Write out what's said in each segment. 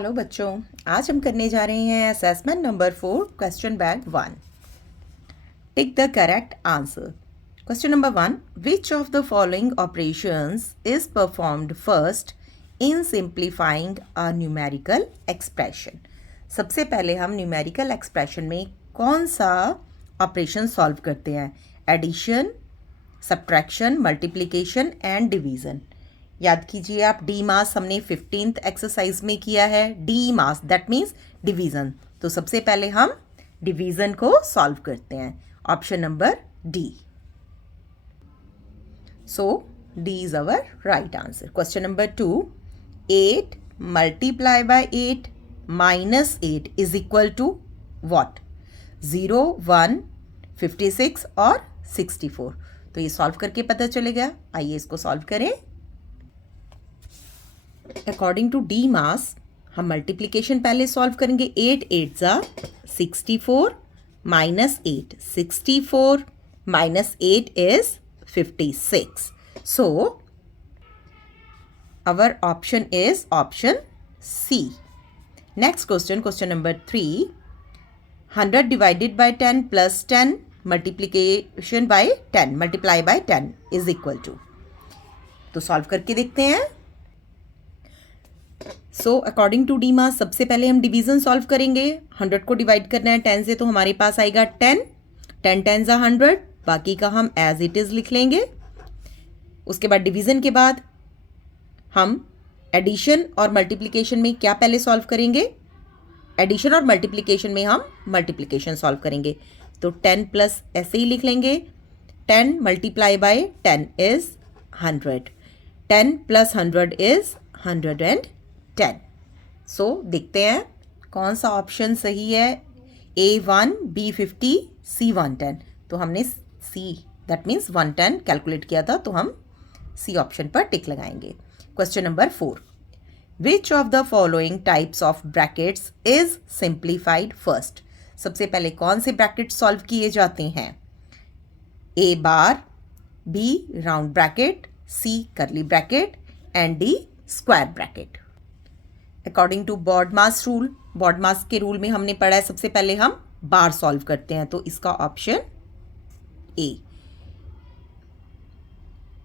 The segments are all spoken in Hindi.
हेलो बच्चों, आज हम करने जा रहे हैं assessment number 4 question bank 1। Tick the correct answer. Question number 1, which of the following operations is performed first in simplifying a numerical expression. सबसे पहले हम न्यूमेरिकल एक्सप्रेशन में कौन सा ऑपरेशन सॉल्व करते हैं? Addition, subtraction, multiplication and division. याद कीजिए आप, DMAS हमने 15th एक्सरसाइज में किया है। DMAS that means division. तो सबसे पहले हम डिवीज़न को सॉल्व करते हैं। Option number D. So D is our right answer. Question number 2, 8 multiply by 8 minus 8 is equal to what? 0, 1, 56 और 64। तो ये सॉल्व करके पता चलेगा। आइए इसको सॉल्व करें। अकॉर्डिंग टू DMAS हम मल्टीप्लिकेशन पहले सॉल्व करेंगे। 8 8 ज़ा 64 minus 8, 64 minus 8 is 56। So our option is option C. Next question, question number 3, 100 divided by 10 plus 10 multiplication by 10 multiply by 10 is equal to. तो सॉल्व करके देखते हैं। सो अकॉर्डिंग टू DMAS सबसे पहले हम डिवीजन सॉल्व करेंगे। 100 को डिवाइड करना है 10 से, तो हमारे पास आएगा 10 10 10 ज़ा 100। बाकी का हम एज इट इज़ लिख लेंगे। उसके बाद डिवीजन के बाद हम एडिशन और मल्टीप्लिकेशन में क्या पहले सॉल्व करेंगे? एडिशन और मल्टीप्लिकेशन में हम मल्टीप्लिकेशन सॉल्व करेंगे। तो 10 प्लस ऐसे ही लिख लेंगे। 10 multiply by 10 is 100। 10 plus 100 is 110। सो देखते हैं कौन सा ऑप्शन सही है। A1, B50, C 110। तो हमने C दैट मीन्स 110 कैलकुलेट किया था, तो हम C ऑप्शन पर टिक लगाएंगे। Question number 4, which of the following types of brackets is simplified first. सबसे पहले कौन से ब्रैकेट सॉल्व किए जाते हैं? A bar, B round bracket, C curly bracket and D square bracket. According to BODMAS rule, BODMAS के रूल में हमने पढ़ा है सबसे पहले हम बार सॉल्व करते हैं, तो इसका ऑप्शन ए।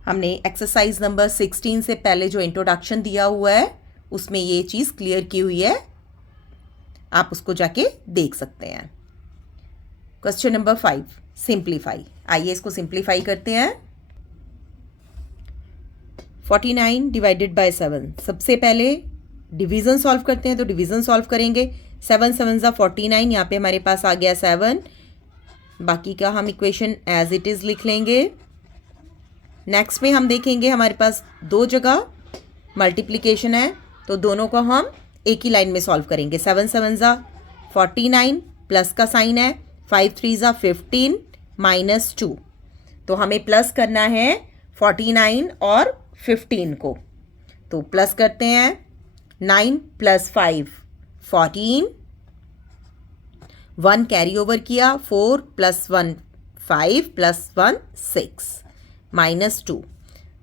हमने एक्सरसाइज नंबर 16 से पहले जो इंट्रोडक्शन दिया हुआ है उसमें ये चीज़ क्लियर की हुई है, आप उसको जाके देख सकते हैं। Question number 5, simplify. आइए इसको सिंप्लीफाई करते हैं। 49 डिवाइडेड बाय 7। सबसे पहले डिवीज़न सॉल्व करते हैं, तो डिवीज़न सॉल्व करेंगे। 7 7 ज़ा 49, यहाँ पे हमारे पास आ गया 7। बाकी का हम इक्वेशन एज इट इज़ लिख लेंगे। नेक्स्ट में हम देखेंगे हमारे पास दो जगह मल्टीप्लिकेशन है, तो दोनों को हम एक ही लाइन में सॉल्व करेंगे। 7 7 ज़ा 49 प्लस का साइन है, 5 3 ज़ा 15 माइनस 2। तो हमें प्लस करना है 49 और 15 को, तो प्लस करते हैं। 9 प्लस 5 14, 1 कैरी ओवर किया, 4 plus 1 5 plus 1 6 minus 2,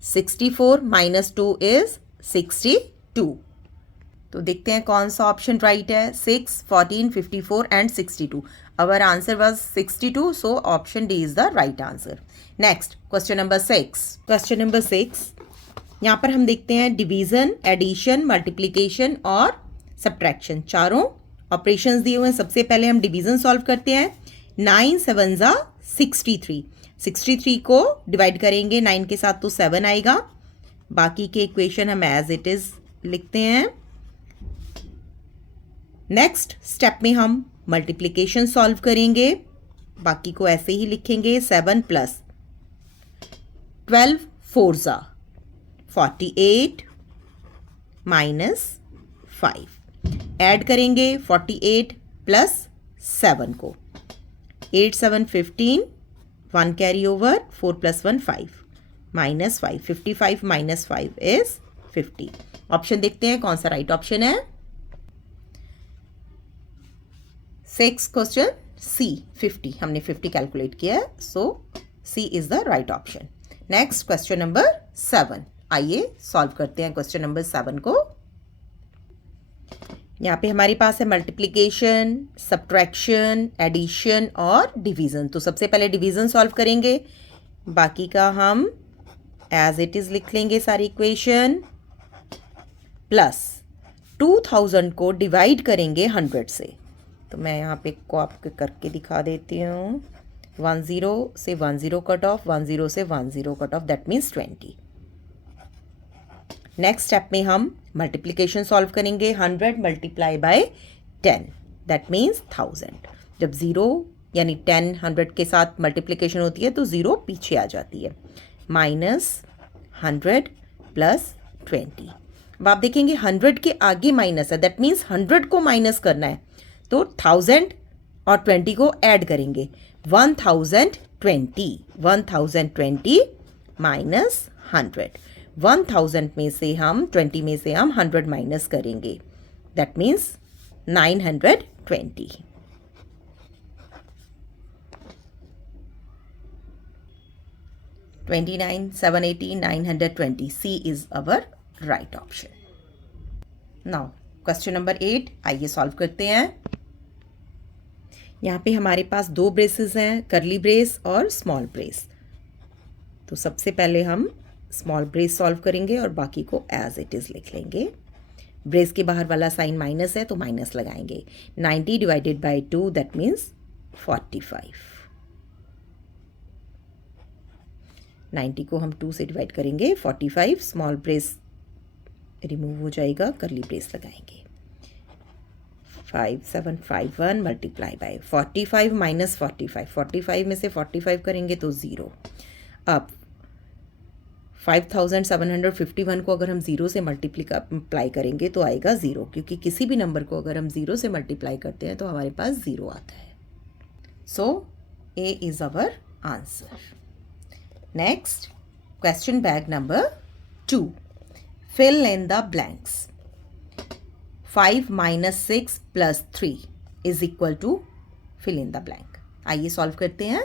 64 minus 2 is 62। तो देखते हैं कौन सा ऑप्शन राइट है। 6, 14, 54 and 62। Our answer was 62, so option D is the right answer. Next question number 6। Question number 6, यहाँ पर हम देखते हैं डिवीज़न, एडिशन, मल्टीप्लिकेशन और सब्ट्रैक्शन, चारों ऑपरेशंस दिए हुए हैं। सबसे पहले हम डिवीज़न सॉल्व करते हैं। 9 7 ज़ा 63। 63 को डिवाइड करेंगे 9 के साथ, तो 7 आएगा। बाकी के इक्वेशन हम एज इट इज़ लिखते हैं। नेक्स्ट स्टेप में हम मल्टीप्लिकेशन सॉल्व करेंगे, बाकी को ऐसे ही लिखेंगे। 7 प्लस 12 4 ज़ा 48 माइनस 5। ऐड करेंगे 48 प्लस 7 को। 8 7 15, 1 carry over, 4 plus 1 5 minus 5। 55 minus 5 is 50। Option देखते हैं कौन सा राइट ऑप्शन है। 6 क्वेश्चन सी 50, हमने 50 कैलकुलेट किया है, so C is the right option. Next question number 7। आइए सॉल्व करते हैं क्वेश्चन नंबर 7 को। यहाँ पे हमारे पास है मल्टीप्लिकेशन, सब्ट्रैक्शन, एडिशन और डिवीज़न। तो सबसे पहले डिवीज़न सॉल्व करेंगे, बाकी का हम एज इट इज़ लिख लेंगे सारी इक्वेशन। प्लस 2000 को डिवाइड करेंगे 100 से। तो मैं यहाँ पे को आपके करके दिखा देती हूँ। 10 से 10 कट ऑफ, 10 से 10 cut off, that means 20। Next step में हम मल्टीप्लिकेशन सॉल्व करेंगे। 100 मल्टीप्लाई बाय 10, दैट मीन्स 1000। जब 0 यानी 10 100 के साथ मल्टीप्लिकेशन होती है तो 0 पीछे आ जाती है। Minus 100 plus 20। अब आप देखेंगे 100 के आगे माइनस है, दैट मीन्स 100 को माइनस करना है, तो 1000 और 20 को ऐड करेंगे। 1020 माइनस 100। 1000 में से हम 20 में से हम 100 माइनस करेंगे, that means 920। $29,780, 920. C is our right option. Now question number 8 आइए सॉल्व करते हैं। यहाँ पे हमारे पास दो ब्रेसेस हैं, करली ब्रेस और स्मॉल ब्रेस। तो सबसे पहले हम स्मॉल ब्रेस सॉल्व करेंगे और बाकी को एज इट इज़ लिख लेंगे। ब्रेस के बाहर वाला साइन माइनस है तो माइनस लगाएंगे। 90 डिवाइडेड बाय 2 दैट मीन्स 45। 90 को हम 2 से डिवाइड करेंगे, 45। स्मॉल ब्रेस रिमूव हो जाएगा, करली ब्रेस लगाएंगे। 5751 मल्टीप्लाई बाय 45 माइनस 45। 45 में से 45 करेंगे तो 0। अब 5751 को अगर हम 0 से मल्टीप्लाई करेंगे तो आएगा 0, क्योंकि किसी भी नंबर को अगर हम 0 से मल्टीप्लाई करते हैं तो हमारे पास 0 आता है। So A is our answer. Next question बैग number 2, fill in the blanks. 5 minus 6 plus 3 is equal to fill in the blank. आइए सॉल्व करते हैं।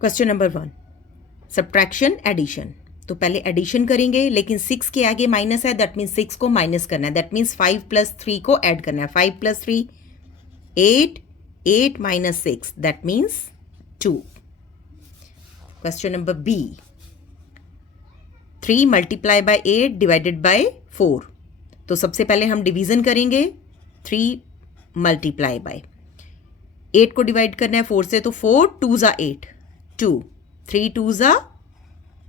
Question number 1, subtraction addition. तो पहले एडिशन करेंगे, लेकिन 6 के आगे माइनस है, दैट मीन्स 6 को माइनस करना है, दैट मीन्स 5 प्लस 3 को ऐड करना है। 5 plus 3 8, 8 minus 6 that means 2। Question number B, 3 multiply by 8 divided by 4। तो सबसे पहले हम डिवीज़न करेंगे। 3 मल्टीप्लाई बाय 8 को डिवाइड करना है 4 से, तो 4 2 ज़ा 8, 2 3 2 ज़ा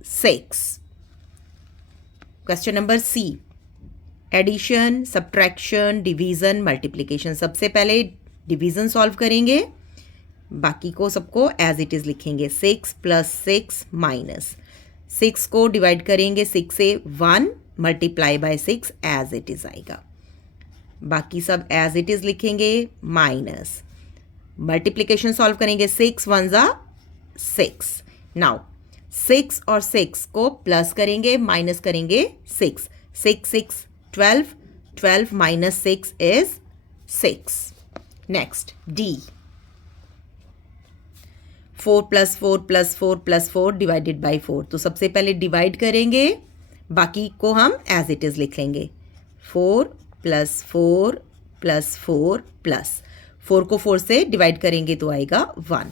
6। Question number C, addition, subtraction, division, multiplication. सबसे पहले डिवीज़न सॉल्व करेंगे, बाकी को सबको एज इट इज़ लिखेंगे। 6 प्लस 6 माइनस 6 को डिवाइड करेंगे 6 से, 1 multiply by 6 as it is आएगा। बाकी सब एज इट इज़ लिखेंगे, माइनस मल्टीप्लिकेशन सॉल्व करेंगे। 6 1 ज़ा 6। नाउ 6 और 6 को प्लस करेंगे, माइनस करेंगे 6। 6 6 12, 12 minus 6 is 6। Next D, 4 plus 4 plus 4 plus 4 divided by 4। तो सबसे पहले डिवाइड करेंगे, बाकी को हम एज इट इज़ लिख लेंगे। 4 प्लस 4 प्लस 4 प्लस 4 को 4 से डिवाइड करेंगे तो आएगा 1।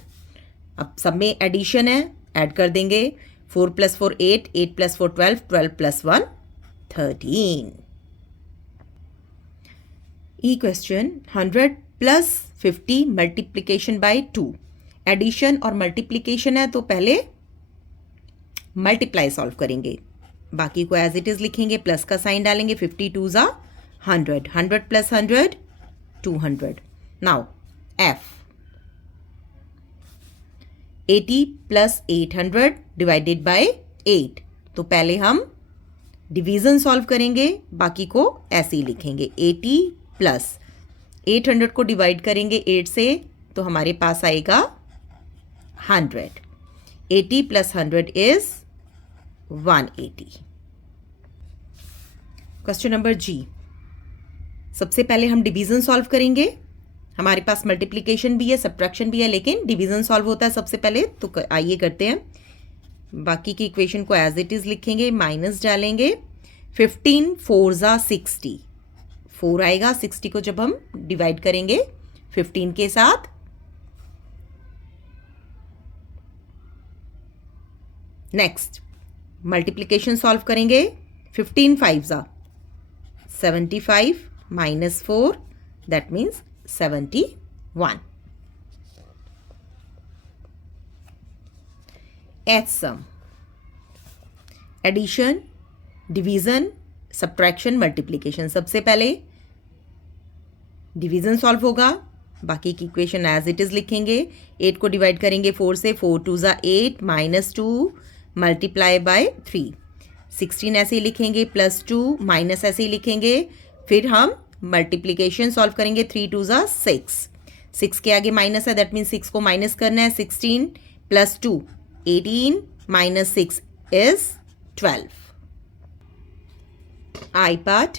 अब सब में एडिशन है, ऐड कर देंगे। 4 plus 4 8, 8 plus 4 12, 12 plus 1 13। E question 100 plus 50 multiplication by 2। Addition और मल्टीप्लिकेशन है तो पहले मल्टीप्लाई सॉल्व करेंगे, बाकी को एज इट इज़ लिखेंगे, प्लस का साइन डालेंगे। 52 ज़ा 100, 100 प्लस 100 200। Now F, 80 plus 800 divided by 8। तो पहले हम डिवीज़न सॉल्व करेंगे, बाकी को ऐसे ही लिखेंगे। 80 प्लस 800 को डिवाइड करेंगे 8 से, तो हमारे पास आएगा 100। 80 प्लस 100 इज 180। क्वेश्चन नंबर जी, सबसे पहले हम डिवीज़न सॉल्व करेंगे। हमारे पास मल्टीप्लिकेशन भी है, सब्ट्रैक्शन भी है, लेकिन डिवीज़न सॉल्व होता है सबसे पहले, तो आइए करते हैं। बाकी की इक्वेशन को एज इट इज़ लिखेंगे, माइनस डालेंगे। 15 4 ज़ा 60, 4 आएगा 60 को जब हम डिवाइड करेंगे 15 के साथ। नेक्स्ट मल्टीप्लिकेशन सॉल्व करेंगे। 15 5 75 minus 4 that means 71। H sum, addition, division, subtraction, multiplication. सबसे पहले डिवीजन सॉल्व होगा, बाकी की इक्वेशन एज इट इज लिखेंगे। 8 को डिवाइड करेंगे 4 से, 4 2 8 माइनस 2 मल्टीप्लाई बाय 3। 16 ऐसे ही लिखेंगे, प्लस 2 माइनस ऐसे ही लिखेंगे। फिर हम मल्टीप्लिकेशन सॉल्व करेंगे। 3 2 6, 6 के आगे माइनस है दैट मीन्स 6 को माइनस करना है। 16 plus 2 18 minus 6 is 12। I part,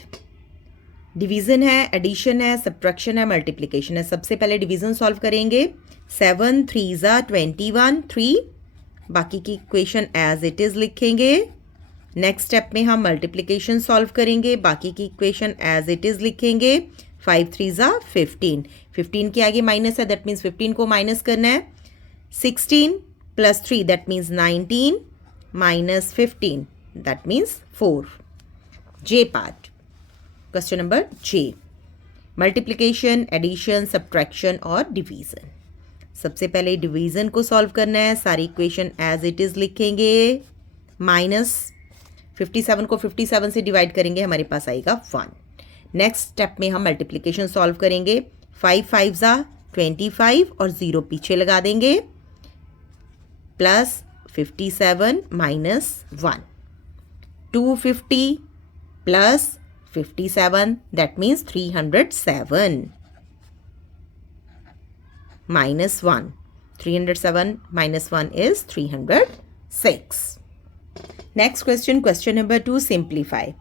division है, एडिशन है, सब्ट्रैक्शन है, मल्टीप्लिकेशन है। सबसे पहले डिवीजन सॉल्व करेंगे। 7 3 21 3, बाकी की इक्वेशन एज इट इज लिखेंगे। नेक्स्ट स्टेप में हम मल्टीप्लिकेशन सॉल्व करेंगे, बाकी की इक्वेशन एज इट इज लिखेंगे। 5 3 15, 15 के आगे माइनस है दैट मीन्स 15 को माइनस करना है। 16 plus 3 that means 19 minus 15 that means 4। J part, question number J, multiplication, addition, subtraction और डिवीजन। सबसे पहले डिवीजन को सॉल्व करना है, सारी इक्वेशन एज इट इज लिखेंगे। माइनस 57 को 57 से डिवाइड करेंगे, हमारे पास आएगा 1। नेक्स्ट स्टेप में हम मल्टीप्लिकेशन सॉल्व करेंगे। 5 5 25 और 0 पीछे लगा देंगे, plus 57 minus 1, 250 plus 57 that means 307 minus 1, 307 minus 1 is 306। Next question, question number 2, simplify.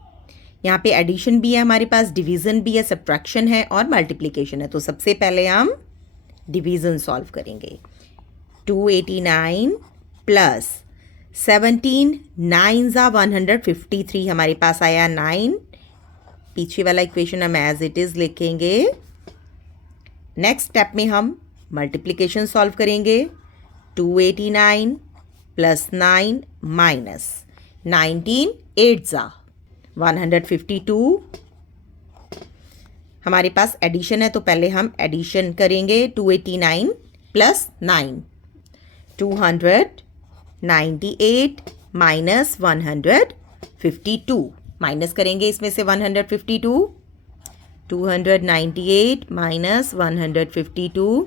यहाँ पे एडिशन भी है हमारे पास, डिवीजन भी है, सब्ट्रैक्शन है और मल्टीप्लिकेशन है। तो सबसे पहले हम डिवीजन सॉल्व करेंगे। 289 प्लस 17 9 153, हमारे पास आया 9। पीछे वाला इक्वेशन हम एज इट इज लिखेंगे। नेक्स्ट स्टेप में हम मल्टीप्लिकेशन सॉल्व करेंगे। 289 प्लस 9 माइनस 19 8 152। हमारे पास एडिशन है तो पहले हम एडिशन करेंगे। 289 प्लस 9 298 माइनस 152, माइनस करेंगे इसमें से 152। 298 minus 152,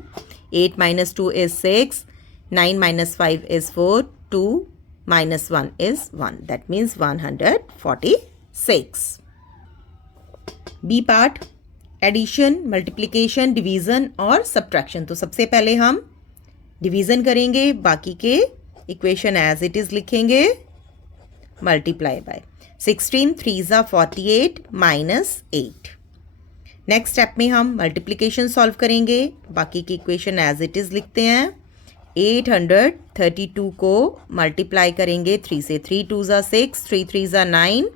8 minus 2 is 6, 9 minus 5 is 4, 2 minus 1 is 1 that means 146। B part, addition, multiplication, division और सब्ट्रैक्शन। तो सबसे पहले हम डिवीजन करेंगे, बाकी के इक्वेशन एज इट इज लिखेंगे। Multiply by 16 3 48 minus 8। Next step में हम मल्टीप्लिकेशन सॉल्व करेंगे, बाकी की इक्वेशन एज इट इज लिखते हैं। 832 को मल्टीप्लाई करेंगे 3 से। 3 2 6, 3 3 9,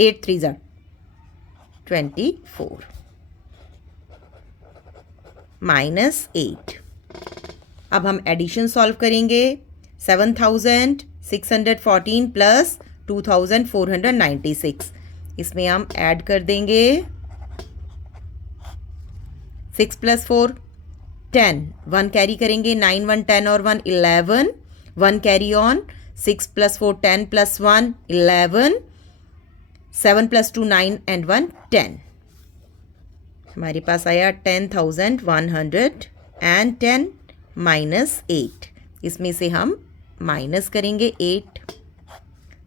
8 3 24 माइनस 8। अब हम एडिशन सॉल्व करेंगे। 7614 प्लस 2496, इसमें हम ऐड कर देंगे 6 प्लस 4 10, 1 कैरी करेंगे, 9 1 10 और 1 11, 1 carry on, 6 plus 4 10 plus 1 11, 7 plus 2 9 and 1 10। हमारे पास आया 10,110 माइनस 8। इसमें से हम माइनस करेंगे 8,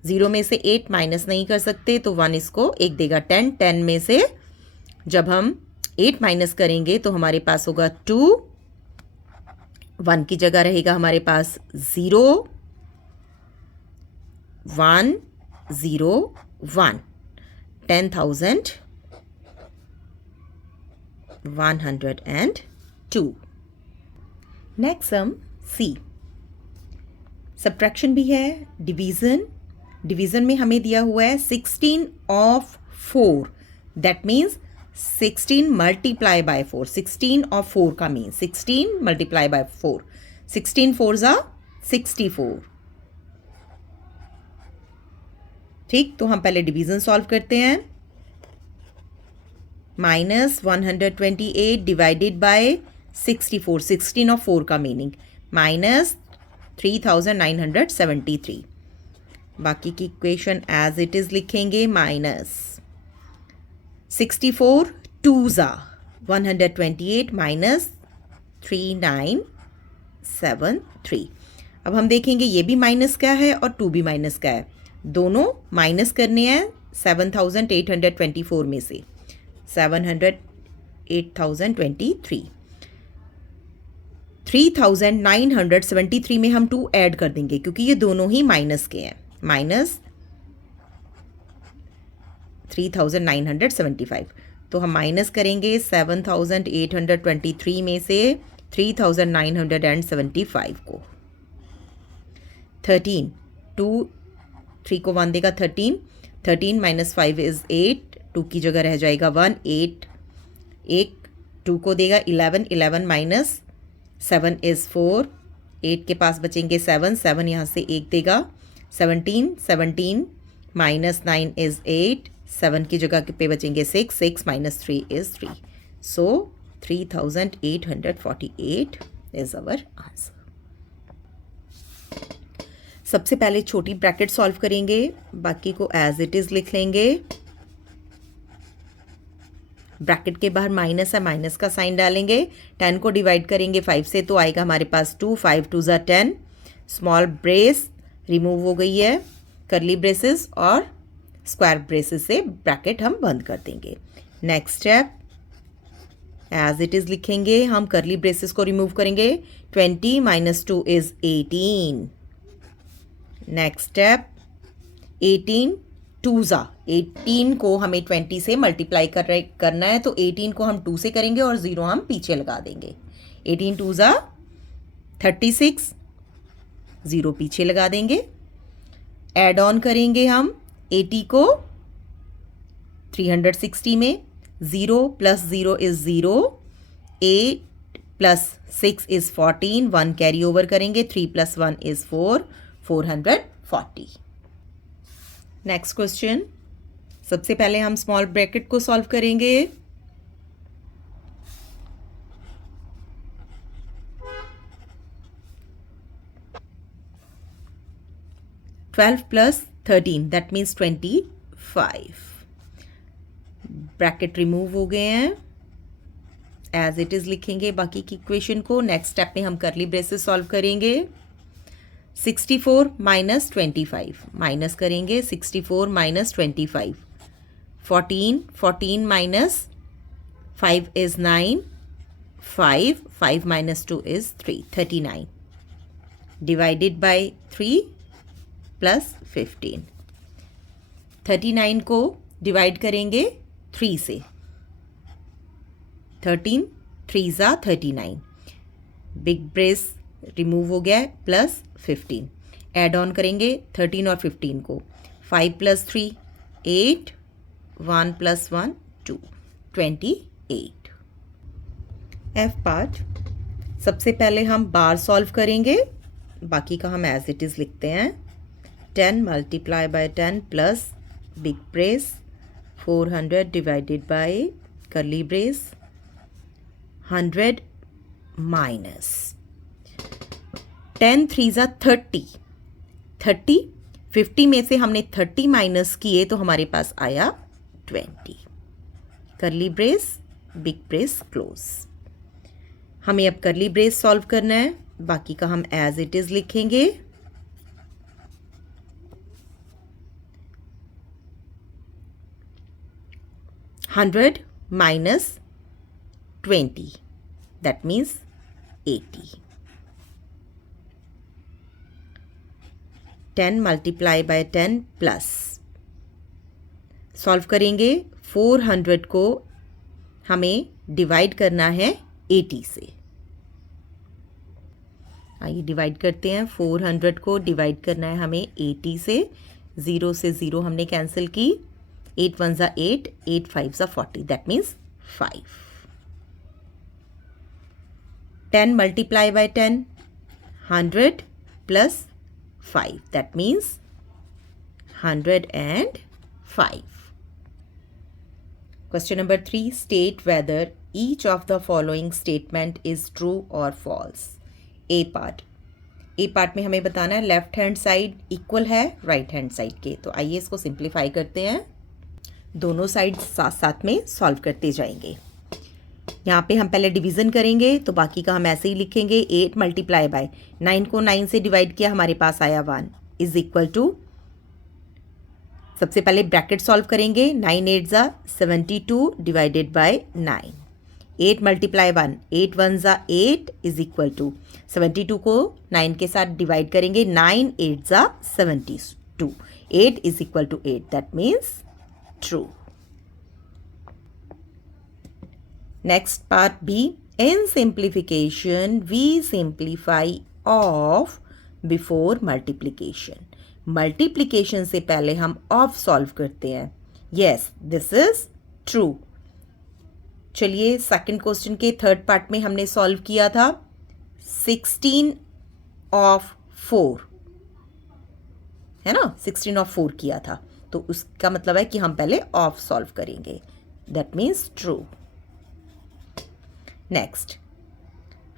0 में से 8 माइनस नहीं कर सकते तो 1 इसको 1 देगा। 10 10 में से जब हम 8 माइनस करेंगे तो हमारे पास होगा 2, 1 की जगह रहेगा हमारे पास 0 1 0 1, 10,102। नेक्स्ट हम सी, सब्ट्रैक्शन भी है, डिवीजन में हमें दिया हुआ है 16 of 4 that means 16 multiply by 4, 16 और 4 का मीन 16 मल्टीप्लाई बाय 4, 16 4 ज़ा 64। ठीक, तो हम पहले डिवीजन सॉल्व करते हैं। माइनस 128 डिवाइडेड बाय 64, 16 और 4 का मीनिंग माइनस 3973। बाकी की इक्वेशन एज इट इज लिखेंगे। माइनस 64 2 ज़ा 128 माइनस 3973। अब हम देखेंगे ये भी माइनस का है और 2 भी माइनस का है, दोनों माइनस करने हैं 7824 में से। 8023 3973 में हम 2 ऐड कर देंगे क्योंकि ये दोनों ही माइनस के हैं। माइनस 3975, तो हम माइनस करेंगे 7823 में से 3975 को। 13 2 3 को 1 देगा 13 माइनस 5 इज़ 8, 2 की जगह रह जाएगा 1, 8 1 2 को देगा 11 माइनस 7 इज़ 4, 8 के पास बचेंगे 7 यहाँ से 1 देगा 17 माइनस 9 इज़ 8, 7 की जगह पे बचेंगे 6 minus 3 is 3। So 3848 is our answer. सबसे पहले छोटी ब्रैकेट सॉल्व करेंगे, बाकी को एज इट इज़ लिख लेंगे। ब्रैकेट के बाहर माइनस है, माइनस का साइन डालेंगे। 10 को डिवाइड करेंगे 5 से तो आएगा हमारे पास 2, 5 2 ज़ा 10। स्मॉल ब्रेस रिमूव हो गई है, करली ब्रेसेस और स्क्वायर ब्रेसेस से ब्रैकेट हम बंद कर देंगे। Next step as it is लिखेंगे। हम करली ब्रेसेस को रिमूव करेंगे। 20 माइनस 2 इज़ 18। नेक्स्ट स्टेप 18 2 ज़ा 18 को हमें 20 से मल्टीप्लाई करना है, तो 18 को हम 2 से करेंगे और 0 हम पीछे लगा देंगे। 18 2 ज़ा 36, 0 पीछे लगा देंगे। ऐड ऑन करेंगे हम 80 को 360 में। 0 plus 0 is 0, 8 plus 6 is 14, 1 carry over करेंगे। 3 प्लस 1 इज़ 4, 440। नेक्स्ट क्वेश्चन, सबसे पहले हम स्मॉल ब्रैकेट को सॉल्व करेंगे। Twelve plus 13 that means 25। Bracket remove हो गए हैं, एज इट इज़ लिखेंगे बाकी की इक्वेशन को। नेक्स्ट स्टेप में हम करली ब्रेसेस सॉल्व करेंगे। 64 माइनस 25 माइनस करेंगे। 64 minus 25, 14 minus 5 is 9, 5 minus 2 is 3, 39 divided by 3 plus 15। 39 को डिवाइड करेंगे 3 से। 13 3 ज़ा 39, बिग ब्रेस रिमूव हो गया है, प्लस 15। ऐड ऑन करेंगे 13 और 15 को। 5 प्लस 3 8, 1 प्लस 1 2, 28। एफ पार्ट, सबसे पहले हम बार सॉल्व करेंगे, बाकी का हम एज इट इज़ लिखते हैं। 10 multiply by 10 plus big brace 400 divided by करली ब्रेस 100 माइनस 10 3 ज़ा 30, 50 में से हमने 30 माइनस किए तो हमारे पास आया 20। करली ब्रेस बिग ब्रेस क्लोज। हमें अब करली ब्रेस सॉल्व करना है, बाकी का हम एज इट इज़ लिखेंगे। Hundred minus 20 that means 80। 10 multiply by 10 plus solve करेंगे। 400 को हमें डिवाइड करना है 80 से। आइए डिवाइड करते हैं। 400 को डिवाइड करना है हमें 80 से। 0 से 0 हमने कैंसिल की। 8 1 ज़ा 8, 8 5 ज़ा 40 that means 5. 10 multiply by 10, 100 plus 5. That means 105. Question number 3. State whether each of the following statement is true or false. A part. A part में हमें बताना है लेफ्ट हैंड साइड इक्वल है राइट हैंड साइड के। तो आइए इसको सिंप्लीफाई करते हैं। दोनों साइड साथ साथ में सॉल्व करते जाएंगे। यहाँ पे हम पहले डिवीज़न करेंगे तो बाकी का हम ऐसे ही लिखेंगे। 8 मल्टीप्लाई बाय 9 को 9 से डिवाइड किया, हमारे पास आया 1 इज इक्वल टू, सबसे पहले ब्रैकेट सॉल्व करेंगे। 9 8 ज़ा 72 डिवाइडेड बाय 9। 8 मल्टीप्लाई 1, 8 1 ज़ा 8 इज इक्वल टू 72 को 9 के साथ डिवाइड करेंगे। 9 8 ज़ा 72, 8 is equal to 8, that means true. Next part B. In simplification we simplify of before multiplication. Multiplication से पहले हम ऑफ सॉल्व करते हैं। Yes, this is true. चलिए सेकंड क्वेश्चन के थर्ड पार्ट में हमने सॉल्व किया था 16 ऑफ 4, है ना, 16 ऑफ 4 किया था। तो उसका मतलब है कि हम पहले ऑफ सॉल्व करेंगे, दैट मीन्स ट्रू। नेक्स्ट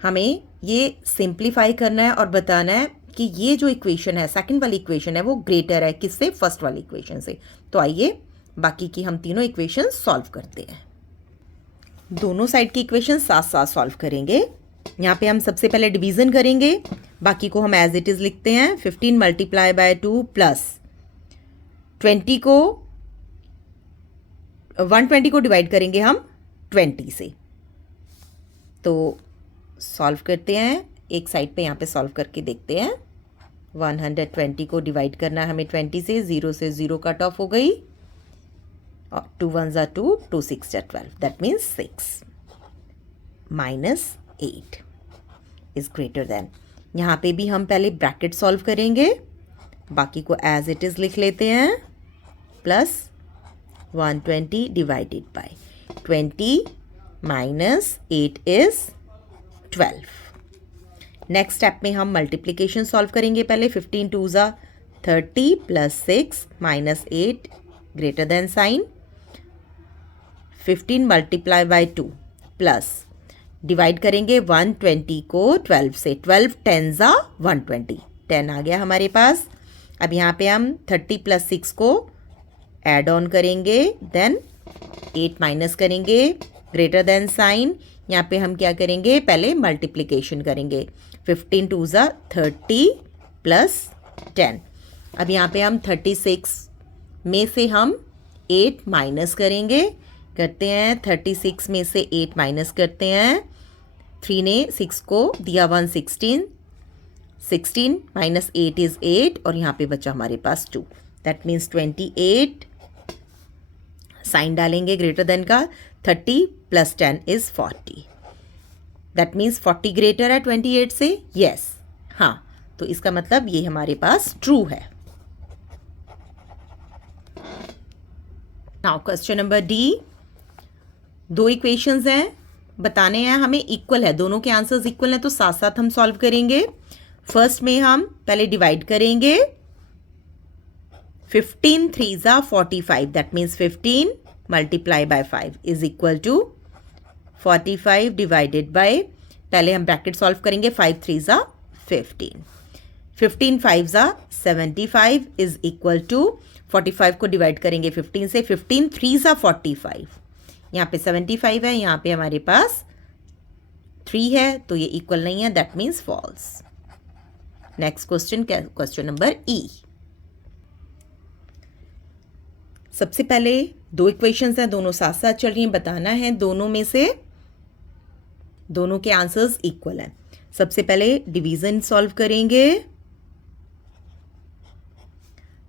हमें ये सिंप्लीफाई करना है और बताना है कि ये जो इक्वेशन है, सेकंड वाली इक्वेशन है, वो ग्रेटर है किससे, फर्स्ट वाली इक्वेशन से। तो आइए बाकी की हम तीनों इक्वेशन सॉल्व करते हैं। दोनों साइड की इक्वेशन साथ साथ सॉल्व करेंगे। यहाँ पे हम सबसे पहले डिवीज़न करेंगे, बाकी को हम एज इट इज़ लिखते हैं। 15 मल्टीप्लाई बाय 2 प्लस 20 को 120 को डिवाइड करेंगे हम 20 से। तो सॉल्व करते हैं, एक साइड पे यहाँ पे सॉल्व करके देखते हैं। 120 को डिवाइड करना है हमें 20 से, 0 से 0 कट ऑफ हो गई, और 2 1 ज़ा 2, 2 6 ज़ा 12, that means 6 minus 8 is greater than. यहाँ पे भी हम पहले ब्रैकेट सॉल्व करेंगे, बाकी को एज इट इज़ लिख लेते हैं। Plus 120 divided by 20 minus 8 is 12। Next step में हम मल्टीप्लिकेशन सॉल्व करेंगे। पहले 15 2 ज़ा 30 plus 6 minus 8 greater than sign. 15 multiply by 2 plus divide करेंगे 120 को 12 से। 12 10 ज़ा 120, 10 आ गया हमारे पास। अब यहाँ पे हम 30 प्लस 6 को ऐड ऑन करेंगे, देन 8 माइनस करेंगे, ग्रेटर देन साइन। यहाँ पे हम क्या करेंगे, पहले मल्टीप्लिकेशन करेंगे। 15 2 ज़ा 30 प्लस 10। अब यहाँ पे हम 36 में से हम 8 माइनस करेंगे, करते हैं 36 में से 8 माइनस करते हैं। 3 ने 6 को दिया 1 16, 16 माइनस 8 इज 8, और यहाँ पे बचा हमारे पास 2, दैट मीन्स 28। साइन डालेंगे ग्रेटर देन का, 30 plus 10 is 40, that means 40 greater है 28 से। यस, हाँ, तो इसका मतलब ये हमारे पास ट्रू है। Now question number D. दो इक्वेशंस हैं, बताने हैं हमें इक्वल है, दोनों के आंसर्स इक्वल हैं, तो साथ साथ हम सॉल्व करेंगे। फर्स्ट में हम पहले डिवाइड करेंगे। 15 3 ज़ा 45, that means 15 multiply by 5 is equal to 45 divided by, पहले हम ब्रैकेट सॉल्व करेंगे। 5 3 ज़ा 15, 15 5 ज़ा 75 इज इक्वल टू 45 को डिवाइड करेंगे 15 से। 15 3 ज़ा 45, यहाँ पे 75 है, यहाँ पे हमारे पास 3 है, तो ये इक्वल नहीं है, that means false. Next question, question number E. सबसे पहले दो इक्वेशंस हैं, दोनों साथ साथ चल रही हैं, बताना है दोनों में से दोनों के आंसर्स इक्वल हैं। सबसे पहले डिवीजन सॉल्व करेंगे।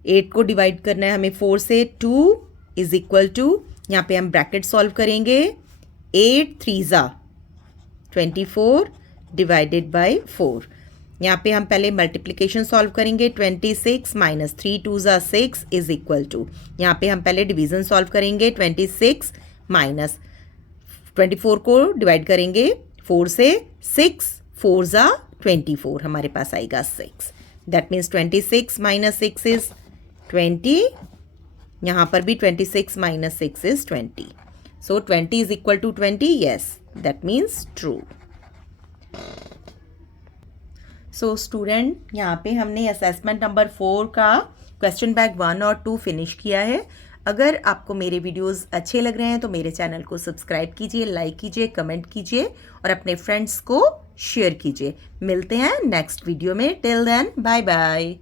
8 को डिवाइड करना है हमें 4 से। 2 इज इक्वल टू, यहाँ पे हम ब्रैकेट सॉल्व करेंगे। 8 3 ज़ा 24 डिवाइडेड बाय 4। यहाँ पे हम पहले मल्टीप्लिकेशन सॉल्व करेंगे। 26 माइनस 3 2 ज़ा 6 इज इक्वल टू, यहाँ पे हम पहले डिवीज़न सॉल्व करेंगे। 26 माइनस 24 को डिवाइड करेंगे 4 से, 6 4 ज़ा 24, हमारे पास आएगा 6. That means 26 minus 6 is 20. यहाँ पर भी 26 minus 6 is 20. So 20 is equal to 20. Yes, that means true. So student, यहाँ पे हमने असेसमेंट नंबर 4 का क्वेश्चन बैंक 1 और 2 फिनिश किया है. अगर आपको मेरे वीडियोस अच्छे लग रहे हैं तो मेरे चैनल को सब्सक्राइब कीजिए, लाइक कीजिए, कमेंट कीजिए और अपने फ्रेंड्स को शेयर कीजिए. मिलते हैं नेक्स्ट वीडियो में. Till then, bye bye.